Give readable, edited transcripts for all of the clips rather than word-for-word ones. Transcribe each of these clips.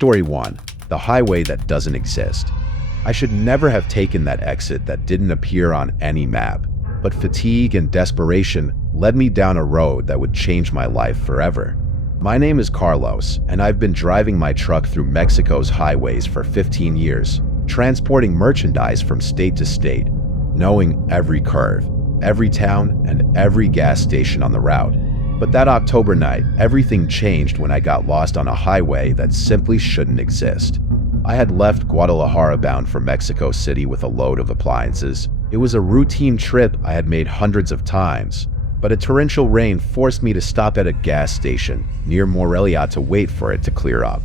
Story 1. The highway that doesn't exist. I should never have taken that exit that didn't appear on any map, but fatigue and desperation led me down a road that would change my life forever. My name is Carlos, and I've been driving my truck through Mexico's highways for 15 years, transporting merchandise from state to state, knowing every curve, every town, and every gas station on the route. But that October night, everything changed when I got lost on a highway that simply shouldn't exist. I had left Guadalajara bound for Mexico City with a load of appliances. It was a routine trip I had made hundreds of times, but a torrential rain forced me to stop at a gas station near Morelia to wait for it to clear up.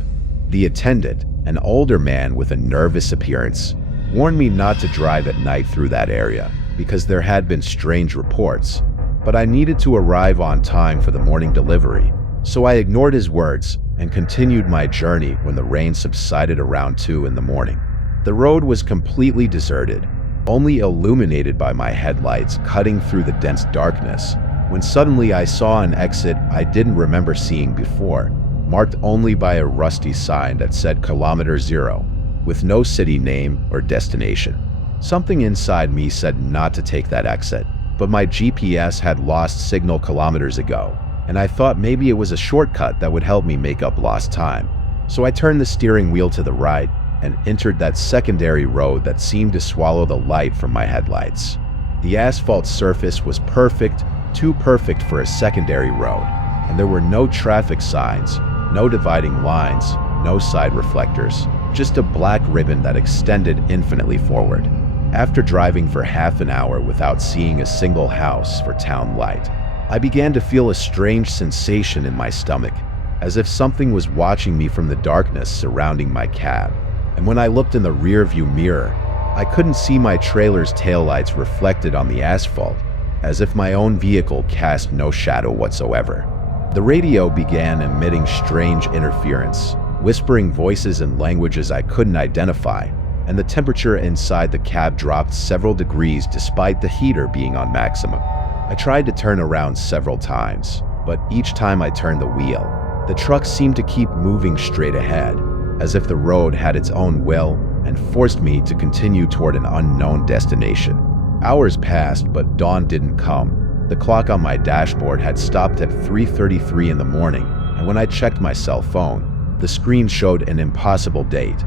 The attendant, an older man with a nervous appearance, warned me not to drive at night through that area because there had been strange reports. But I needed to arrive on time for the morning delivery, so I ignored his words and continued my journey when the rain subsided around 2 in the morning. The road was completely deserted, only illuminated by my headlights cutting through the dense darkness, when suddenly I saw an exit I didn't remember seeing before, marked only by a rusty sign that said Kilometer Zero, with no city name or destination. Something inside me said not to take that exit, but my GPS had lost signal kilometers ago, and I thought maybe it was a shortcut that would help me make up lost time. So I turned the steering wheel to the right and entered that secondary road that seemed to swallow the light from my headlights. The asphalt surface was perfect, too perfect for a secondary road, and there were no traffic signs, no dividing lines, no side reflectors, just a black ribbon that extended infinitely forward. After driving for half an hour without seeing a single house or town light, I began to feel a strange sensation in my stomach, as if something was watching me from the darkness surrounding my cab. And when I looked in the rear-view mirror, I couldn't see my trailer's taillights reflected on the asphalt, as if my own vehicle cast no shadow whatsoever. The radio began emitting strange interference, whispering voices in languages I couldn't identify, and the temperature inside the cab dropped several degrees despite the heater being on maximum. I tried to turn around several times, but each time I turned the wheel, the truck seemed to keep moving straight ahead, as if the road had its own will and forced me to continue toward an unknown destination. Hours passed, but dawn didn't come. The clock on my dashboard had stopped at 3:33 in the morning, and when I checked my cell phone, the screen showed an impossible date: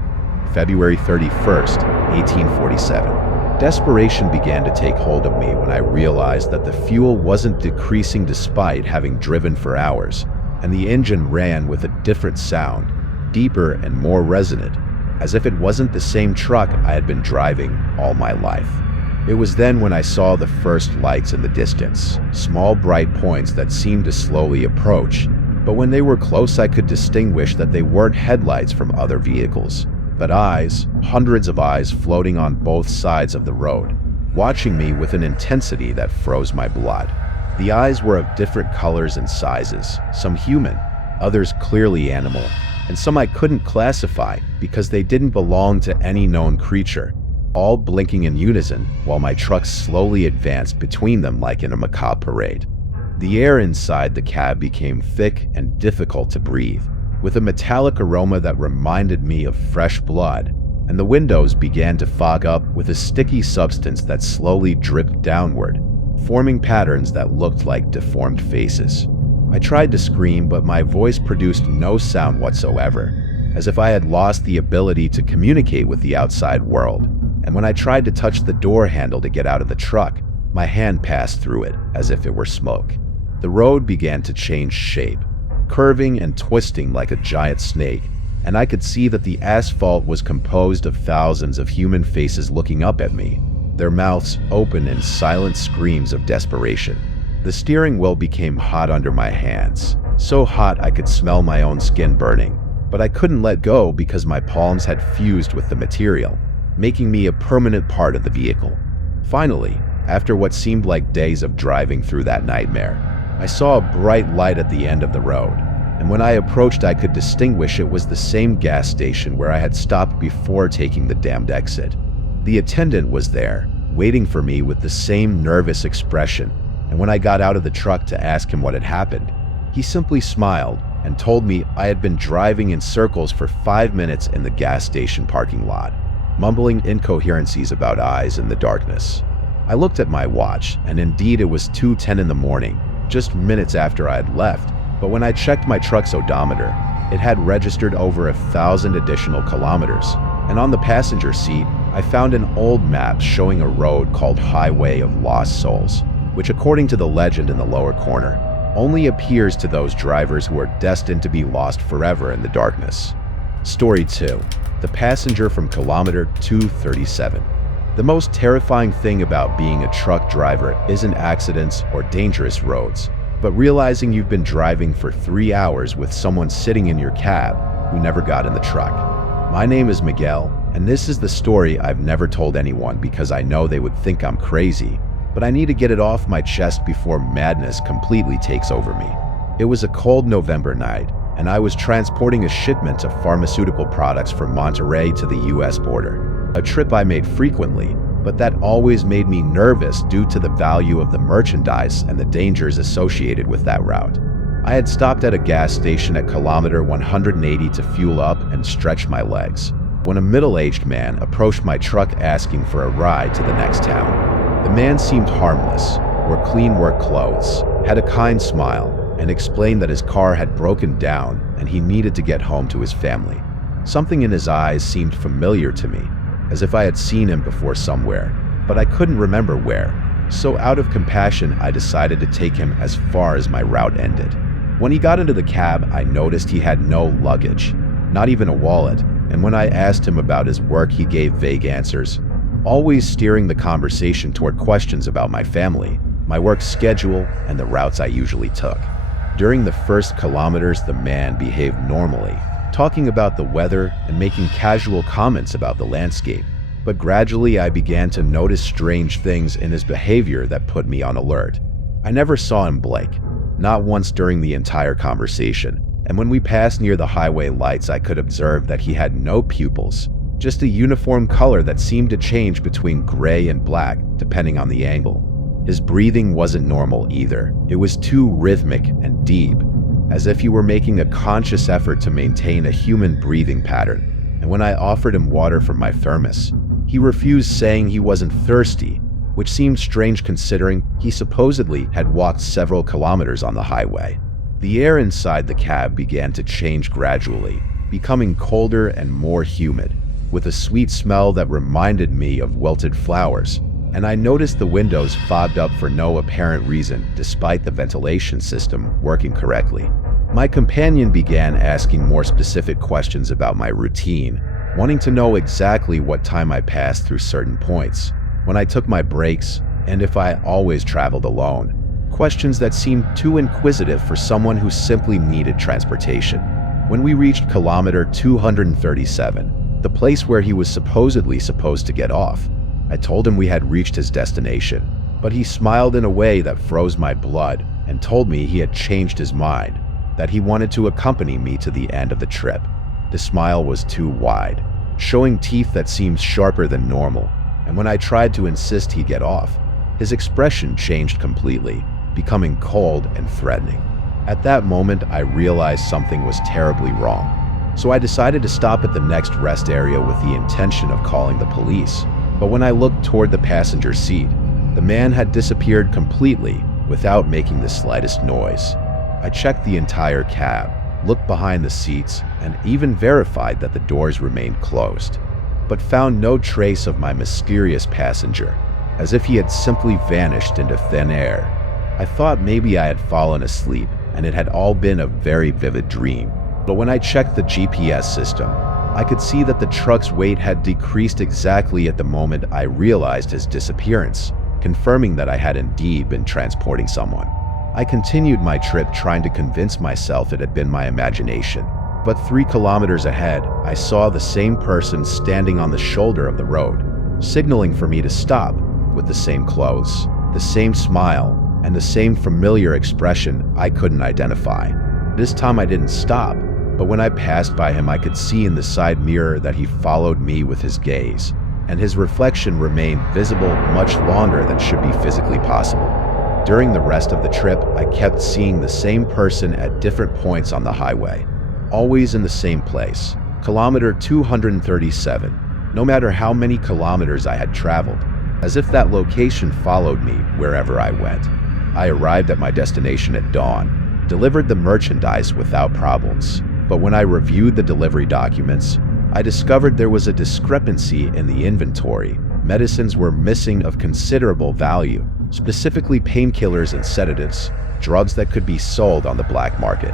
February 31st, 1847. Desperation began to take hold of me when I realized that the fuel wasn't decreasing despite having driven for hours, and the engine ran with a different sound, deeper and more resonant, as if it wasn't the same truck I had been driving all my life. It was then when I saw the first lights in the distance, small bright points that seemed to slowly approach, but when they were close I could distinguish that they weren't headlights from other vehicles, but eyes, hundreds of eyes floating on both sides of the road, watching me with an intensity that froze my blood. The eyes were of different colors and sizes, some human, others clearly animal, and some I couldn't classify because they didn't belong to any known creature, all blinking in unison while my truck slowly advanced between them like in a macabre parade. The air inside the cab became thick and difficult to breathe, with a metallic aroma that reminded me of fresh blood, and the windows began to fog up with a sticky substance that slowly dripped downward, forming patterns that looked like deformed faces. I tried to scream, but my voice produced no sound whatsoever, as if I had lost the ability to communicate with the outside world. And when I tried to touch the door handle to get out of the truck, my hand passed through it as if it were smoke. The road began to change shape, curving and twisting like a giant snake, and I could see that the asphalt was composed of thousands of human faces looking up at me, their mouths open in silent screams of desperation. The steering wheel became hot under my hands, so hot I could smell my own skin burning, but I couldn't let go because my palms had fused with the material, making me a permanent part of the vehicle. Finally, after what seemed like days of driving through that nightmare, I saw a bright light at the end of the road, and when I approached I could distinguish it was the same gas station where I had stopped before taking the damned exit. The attendant was there, waiting for me with the same nervous expression, and when I got out of the truck to ask him what had happened, he simply smiled and told me I had been driving in circles for 5 minutes in the gas station parking lot, mumbling incoherencies about eyes in the darkness. I looked at my watch, and indeed it was 2:10 in the morning, just minutes after I had left, but when I checked my truck's odometer, it had registered over 1,000 additional kilometers, and on the passenger seat, I found an old map showing a road called Highway of Lost Souls, which according to the legend in the lower corner, only appears to those drivers who are destined to be lost forever in the darkness. Story 2. The passenger from kilometer 237. The most terrifying thing about being a truck driver isn't accidents or dangerous roads, but realizing you've been driving for 3 hours with someone sitting in your cab who never got in the truck. My name is Miguel, and this is the story I've never told anyone because I know they would think I'm crazy, but I need to get it off my chest before madness completely takes over me. It was a cold November night, and I was transporting a shipment of pharmaceutical products from Monterrey to the US border, a trip I made frequently, but that always made me nervous due to the value of the merchandise and the dangers associated with that route. I had stopped at a gas station at kilometer 180 to fuel up and stretch my legs, when a middle-aged man approached my truck asking for a ride to the next town. The man seemed harmless, wore clean work clothes, had a kind smile, and explained that his car had broken down and he needed to get home to his family. Something in his eyes seemed familiar to me, as if I had seen him before somewhere, but I couldn't remember where. So out of compassion, I decided to take him as far as my route ended. When he got into the cab, I noticed he had no luggage, not even a wallet, and when I asked him about his work, he gave vague answers, always steering the conversation toward questions about my family, my work schedule, and the routes I usually took. During the first kilometers, the man behaved normally, talking about the weather and making casual comments about the landscape, but gradually I began to notice strange things in his behavior that put me on alert. I never saw him blink, not once during the entire conversation, and when we passed near the highway lights I could observe that he had no pupils, just a uniform color that seemed to change between gray and black depending on the angle. His breathing wasn't normal either. It was too rhythmic and deep, as if he were making a conscious effort to maintain a human breathing pattern. And when I offered him water from my thermos, he refused, saying he wasn't thirsty, which seemed strange considering he supposedly had walked several kilometers on the highway. The air inside the cab began to change gradually, becoming colder and more humid, with a sweet smell that reminded me of wilted flowers, and I noticed the windows fogged up for no apparent reason despite the ventilation system working correctly. My companion began asking more specific questions about my routine, wanting to know exactly what time I passed through certain points, when I took my breaks, and if I always traveled alone. Questions that seemed too inquisitive for someone who simply needed transportation. When we reached kilometer 237, the place where he was supposedly supposed to get off, I told him we had reached his destination, but he smiled in a way that froze my blood and told me he had changed his mind, that he wanted to accompany me to the end of the trip. The smile was too wide, showing teeth that seemed sharper than normal, and when I tried to insist he get off, his expression changed completely, becoming cold and threatening. At that moment, I realized something was terribly wrong, so I decided to stop at the next rest area with the intention of calling the police. But when I looked toward the passenger seat, the man had disappeared completely without making the slightest noise. I checked the entire cab, looked behind the seats, and even verified that the doors remained closed, but found no trace of my mysterious passenger, as if he had simply vanished into thin air. I thought maybe I had fallen asleep and it had all been a very vivid dream, but when I checked the GPS system, I could see that the truck's weight had decreased exactly at the moment I realized his disappearance, confirming that I had indeed been transporting someone. I continued my trip trying to convince myself it had been my imagination, but 3 kilometers ahead, I saw the same person standing on the shoulder of the road, signaling for me to stop, with the same clothes, the same smile, and the same familiar expression I couldn't identify. This time I didn't stop, but when I passed by him I could see in the side mirror that he followed me with his gaze, and his reflection remained visible much longer than should be physically possible. During the rest of the trip, I kept seeing the same person at different points on the highway, always in the same place, kilometer 237, no matter how many kilometers I had traveled, as if that location followed me wherever I went. I arrived at my destination at dawn, delivered the merchandise without problems, but when I reviewed the delivery documents, I discovered there was a discrepancy in the inventory. Medicines were missing of considerable value, specifically painkillers and sedatives, drugs that could be sold on the black market.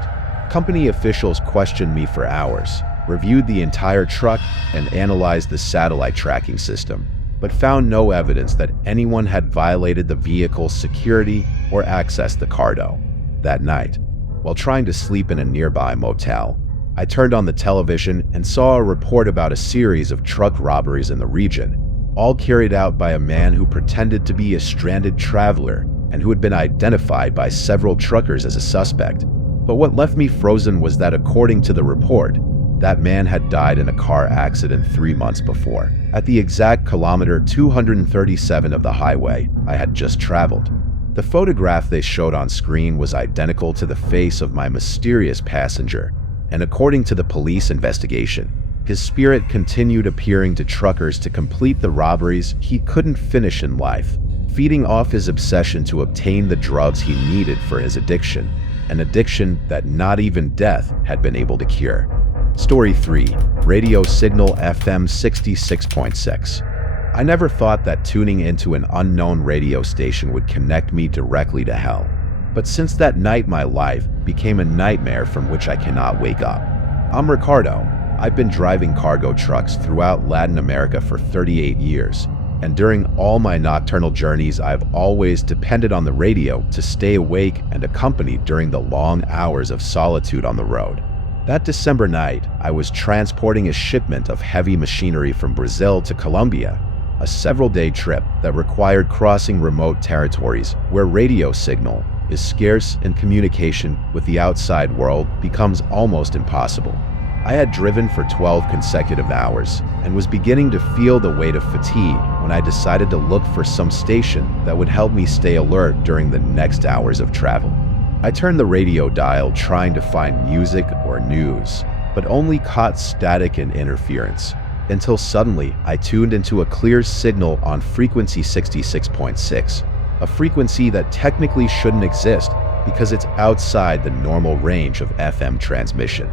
Company officials questioned me for hours, reviewed the entire truck, and analyzed the satellite tracking system, but found no evidence that anyone had violated the vehicle's security or accessed the cargo. That night, while trying to sleep in a nearby motel, I turned on the television and saw a report about a series of truck robberies in the region, all carried out by a man who pretended to be a stranded traveler and who had been identified by several truckers as a suspect. But what left me frozen was that according to the report, that man had died in a car accident 3 months before, at the exact kilometer 237 of the highway I had just traveled. The photograph they showed on screen was identical to the face of my mysterious passenger, and according to the police investigation, his spirit continued appearing to truckers to complete the robberies he couldn't finish in life, feeding off his obsession to obtain the drugs he needed for his addiction, an addiction that not even death had been able to cure. Story 3. Radio Signal FM 66.6. I never thought that tuning into an unknown radio station would connect me directly to hell. But since that night, my life became a nightmare from which I cannot wake up. I'm Ricardo. I've been driving cargo trucks throughout Latin America for 38 years, and during all my nocturnal journeys, I've always depended on the radio to stay awake and accompanied during the long hours of solitude on the road. That December night, I was transporting a shipment of heavy machinery from Brazil to Colombia, a several-day trip that required crossing remote territories where radio signal is scarce and communication with the outside world becomes almost impossible. I had driven for 12 consecutive hours and was beginning to feel the weight of fatigue when I decided to look for some station that would help me stay alert during the next hours of travel. I turned the radio dial trying to find music or news, but only caught static and interference, until suddenly I tuned into a clear signal on frequency 66.6, a frequency that technically shouldn't exist because it's outside the normal range of FM transmission.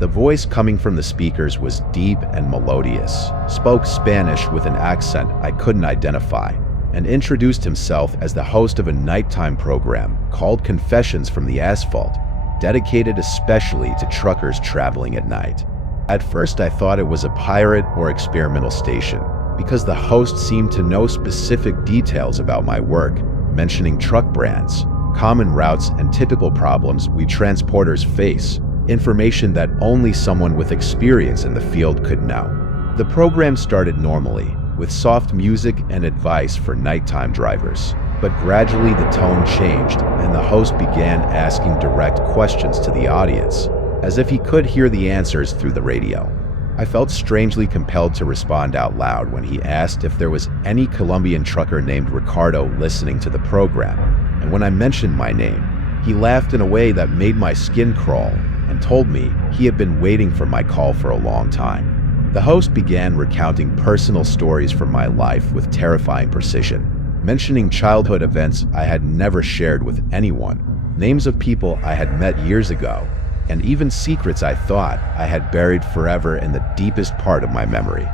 The voice coming from the speakers was deep and melodious, spoke Spanish with an accent I couldn't identify, and introduced himself as the host of a nighttime program called Confessions from the Asphalt, dedicated especially to truckers traveling at night. At first I thought it was a pirate or experimental station, because the host seemed to know specific details about my work, mentioning truck brands, common routes, and typical problems we transporters face, information that only someone with experience in the field could know. The program started normally, with soft music and advice for nighttime drivers, but gradually the tone changed and the host began asking direct questions to the audience, as if he could hear the answers through the radio. I felt strangely compelled to respond out loud when he asked if there was any Colombian trucker named Ricardo listening to the program, and when I mentioned my name, he laughed in a way that made my skin crawl and told me he had been waiting for my call for a long time. The host began recounting personal stories from my life with terrifying precision, mentioning childhood events I had never shared with anyone, names of people I had met years ago, and even secrets I thought I had buried forever in the deepest part of my memory.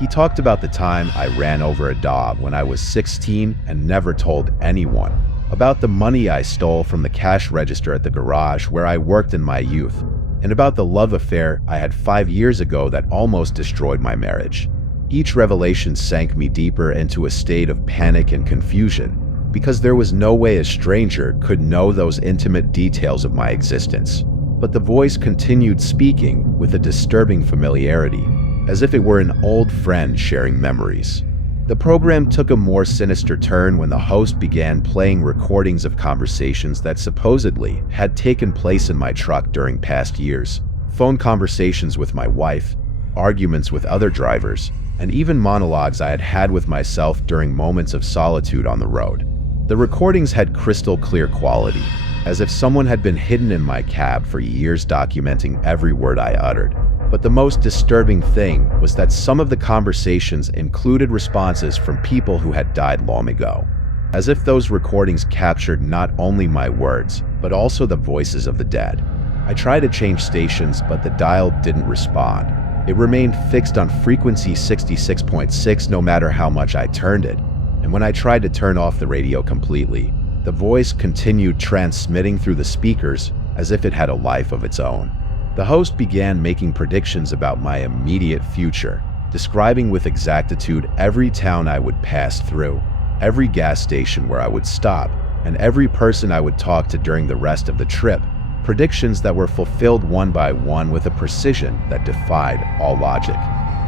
He talked about the time I ran over a dog when I was 16 and never told anyone, about the money I stole from the cash register at the garage where I worked in my youth, and about the love affair I had 5 years ago that almost destroyed my marriage. Each revelation sank me deeper into a state of panic and confusion, because there was no way a stranger could know those intimate details of my existence. But the voice continued speaking with a disturbing familiarity, as if it were an old friend sharing memories. The program took a more sinister turn when the host began playing recordings of conversations that supposedly had taken place in my truck during past years, phone conversations with my wife, arguments with other drivers, and even monologues I had had with myself during moments of solitude on the road. The recordings had crystal clear quality, as if someone had been hidden in my cab for years documenting every word I uttered. But the most disturbing thing was that some of the conversations included responses from people who had died long ago, as if those recordings captured not only my words, but also the voices of the dead. I tried to change stations, but the dial didn't respond. It remained fixed on frequency 66.6 no matter how much I turned it. And when I tried to turn off the radio completely, the voice continued transmitting through the speakers as if it had a life of its own. The host began making predictions about my immediate future, describing with exactitude every town I would pass through, every gas station where I would stop, and every person I would talk to during the rest of the trip. Predictions that were fulfilled one by one with a precision that defied all logic.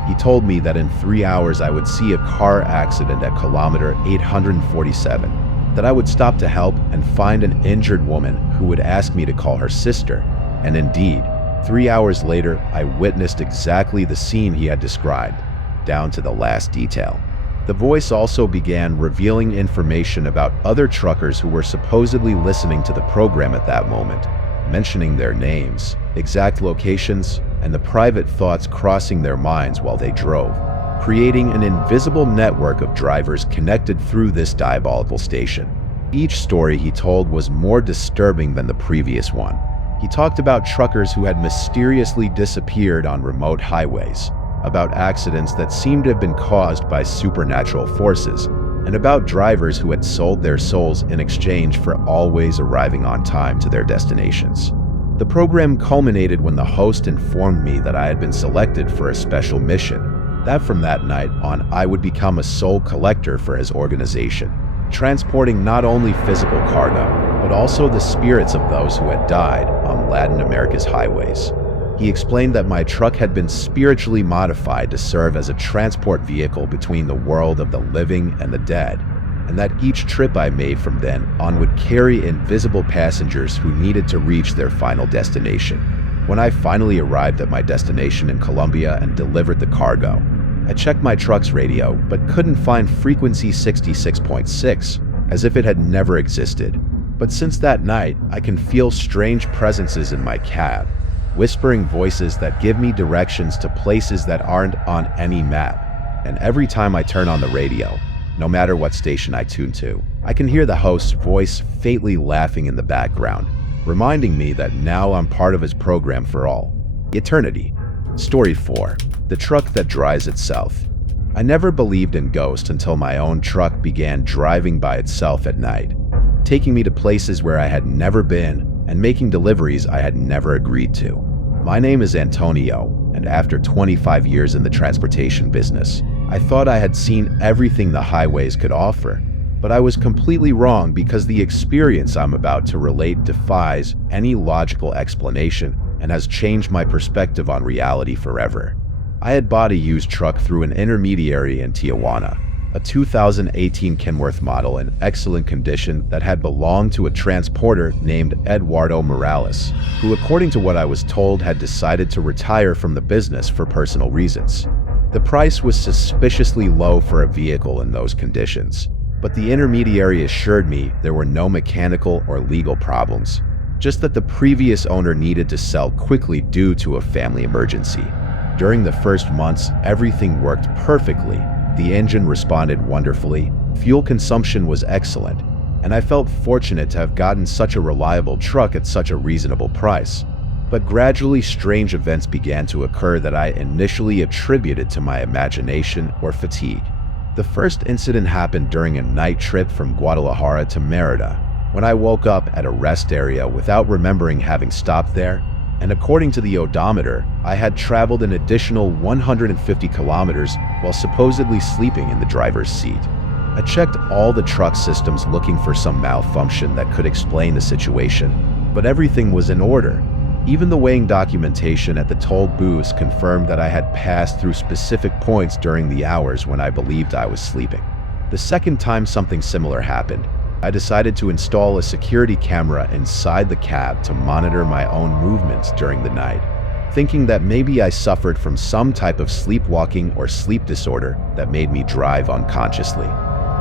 He told me that in 3 hours I would see a car accident at kilometer 847, that I would stop to help and find an injured woman who would ask me to call her sister. And indeed, 3 hours later, I witnessed exactly the scene he had described, down to the last detail. The voice also began revealing information about other truckers who were supposedly listening to the program at that moment, mentioning their names, exact locations, and the private thoughts crossing their minds while they drove, creating an invisible network of drivers connected through this diabolical station. Each story he told was more disturbing than the previous one. He talked about truckers who had mysteriously disappeared on remote highways, about accidents that seemed to have been caused by supernatural forces, and about drivers who had sold their souls in exchange for always arriving on time to their destinations. The program culminated when the host informed me that I had been selected for a special mission, that from that night on I would become a soul collector for his organization, transporting not only physical cargo, but also the spirits of those who had died on Latin America's highways. He explained that my truck had been spiritually modified to serve as a transport vehicle between the world of the living and the dead, and that each trip I made from then on would carry invisible passengers who needed to reach their final destination. When I finally arrived at my destination in Colombia and delivered the cargo, I checked my truck's radio but couldn't find frequency 66.6, as if it had never existed. But since that night, I can feel strange presences in my cab, whispering voices that give me directions to places that aren't on any map. And every time I turn on the radio, no matter what station I tune to, I can hear the host's voice faintly laughing in the background, reminding me that now I'm part of his program for all eternity. Story 4. The truck that drives itself. I never believed in ghosts until my own truck began driving by itself at night, taking me to places where I had never been and making deliveries I had never agreed to. My name is Antonio, and after 25 years in the transportation business, I thought I had seen everything the highways could offer. But I was completely wrong, because the experience I'm about to relate defies any logical explanation and has changed my perspective on reality forever. I had bought a used truck through an intermediary in Tijuana, a 2018 Kenworth model in excellent condition that had belonged to a transporter named Eduardo Morales, who, according to what I was told, had decided to retire from the business for personal reasons. The price was suspiciously low for a vehicle in those conditions, but the intermediary assured me there were no mechanical or legal problems, just that the previous owner needed to sell quickly due to a family emergency. During the first months, everything worked perfectly. The engine responded wonderfully, fuel consumption was excellent, and I felt fortunate to have gotten such a reliable truck at such a reasonable price. But gradually, strange events began to occur that I initially attributed to my imagination or fatigue. The first incident happened during a night trip from Guadalajara to Merida, when I woke up at a rest area without remembering having stopped there, and according to the odometer, I had traveled an additional 150 kilometers while supposedly sleeping in the driver's seat. I checked all the truck systems looking for some malfunction that could explain the situation, but everything was in order. Even the weighing documentation at the toll booths confirmed that I had passed through specific points during the hours when I believed I was sleeping. The second time something similar happened, I decided to install a security camera inside the cab to monitor my own movements during the night, thinking that maybe I suffered from some type of sleepwalking or sleep disorder that made me drive unconsciously.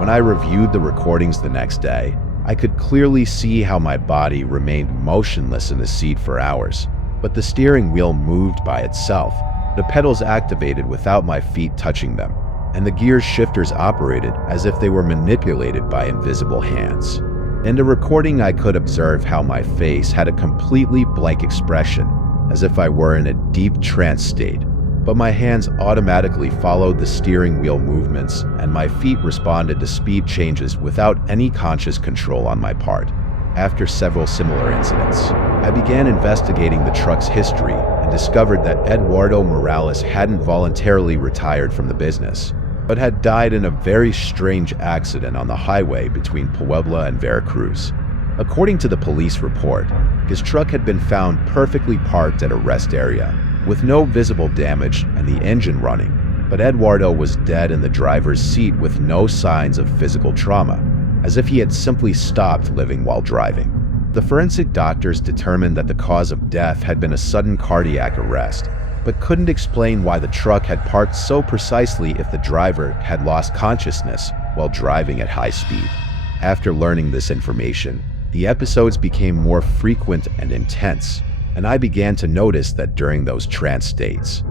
When I reviewed the recordings the next day, I could clearly see how my body remained motionless in the seat for hours, but the steering wheel moved by itself. The pedals activated without my feet touching them, and the gear shifters operated as if they were manipulated by invisible hands. In the recording, I could observe how my face had a completely blank expression, as if I were in a deep trance state, but my hands automatically followed the steering wheel movements and my feet responded to speed changes without any conscious control on my part. After several similar incidents, I began investigating the truck's history and discovered that Eduardo Morales hadn't voluntarily retired from the business, but had died in a very strange accident on the highway between Puebla and Veracruz. According to the police report, his truck had been found perfectly parked at a rest area, with no visible damage and the engine running, but Eduardo was dead in the driver's seat with no signs of physical trauma, as if he had simply stopped living while driving. The forensic doctors determined that the cause of death had been a sudden cardiac arrest, but couldn't explain why the truck had parked so precisely if the driver had lost consciousness while driving at high speed. After learning this information, the episodes became more frequent and intense, and I began to notice that during those trance states,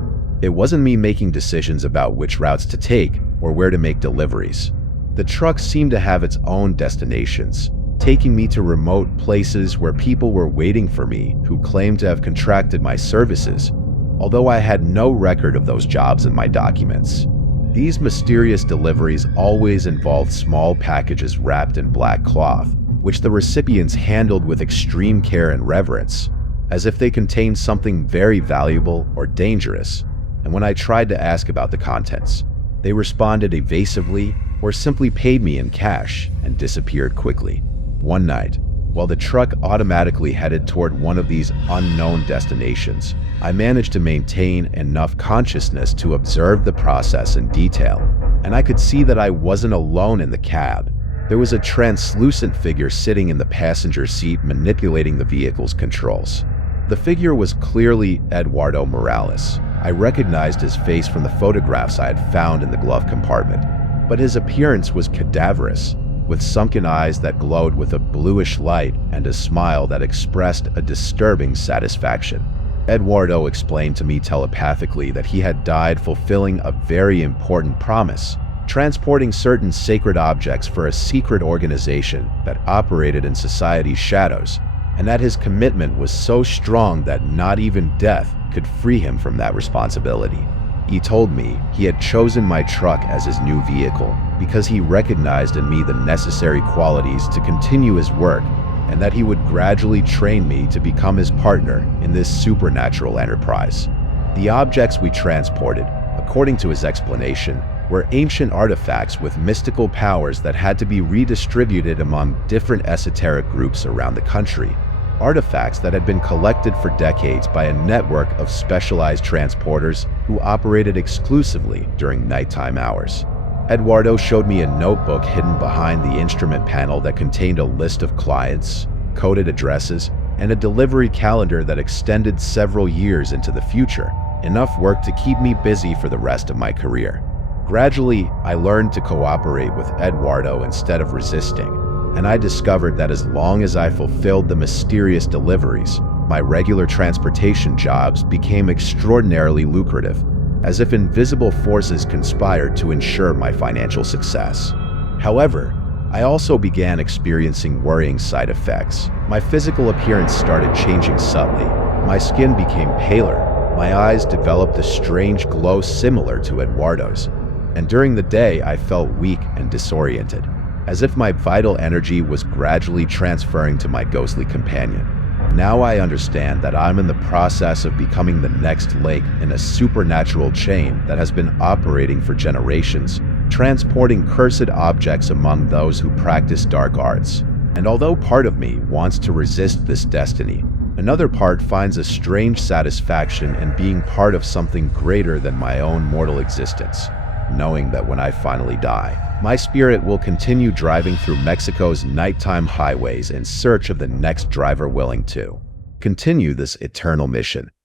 it wasn't me making decisions about which routes to take or where to make deliveries. The truck seemed to have its own destinations, taking me to remote places where people were waiting for me who claimed to have contracted my services, although I had no record of those jobs in my documents. These mysterious deliveries always involved small packages wrapped in black cloth, which the recipients handled with extreme care and reverence, as if they contained something very valuable or dangerous. And when I tried to ask about the contents, they responded evasively or simply paid me in cash and disappeared quickly. One night, while the truck automatically headed toward one of these unknown destinations, I managed to maintain enough consciousness to observe the process in detail, and I could see that I wasn't alone in the cab. There was a translucent figure sitting in the passenger seat manipulating the vehicle's controls. The figure was clearly Eduardo Morales. I recognized his face from the photographs I had found in the glove compartment, but his appearance was cadaverous, with sunken eyes that glowed with a bluish light and a smile that expressed a disturbing satisfaction. Eduardo explained to me telepathically that he had died fulfilling a very important promise, transporting certain sacred objects for a secret organization that operated in society's shadows, and that his commitment was so strong that not even death could free him from that responsibility. He told me he had chosen my truck as his new vehicle because he recognized in me the necessary qualities to continue his work, and that he would gradually train me to become his partner in this supernatural enterprise. The objects we transported, according to his explanation, were ancient artifacts with mystical powers that had to be redistributed among different esoteric groups around the country. Artifacts that had been collected for decades by a network of specialized transporters who operated exclusively during nighttime hours. Eduardo showed me a notebook hidden behind the instrument panel that contained a list of clients, coded addresses, and a delivery calendar that extended several years into the future, enough work to keep me busy for the rest of my career. Gradually, I learned to cooperate with Eduardo instead of resisting, and I discovered that as long as I fulfilled the mysterious deliveries, my regular transportation jobs became extraordinarily lucrative, as if invisible forces conspired to ensure my financial success. However, I also began experiencing worrying side effects. My physical appearance started changing subtly. My skin became paler, my eyes developed a strange glow similar to Eduardo's, and during the day I felt weak and disoriented, as if my vital energy was gradually transferring to my ghostly companion. Now I understand that I'm in the process of becoming the next link in a supernatural chain that has been operating for generations, transporting cursed objects among those who practice dark arts. And although part of me wants to resist this destiny, another part finds a strange satisfaction in being part of something greater than my own mortal existence, knowing that when I finally die, my spirit will continue driving through Mexico's nighttime highways in search of the next driver willing to continue this eternal mission.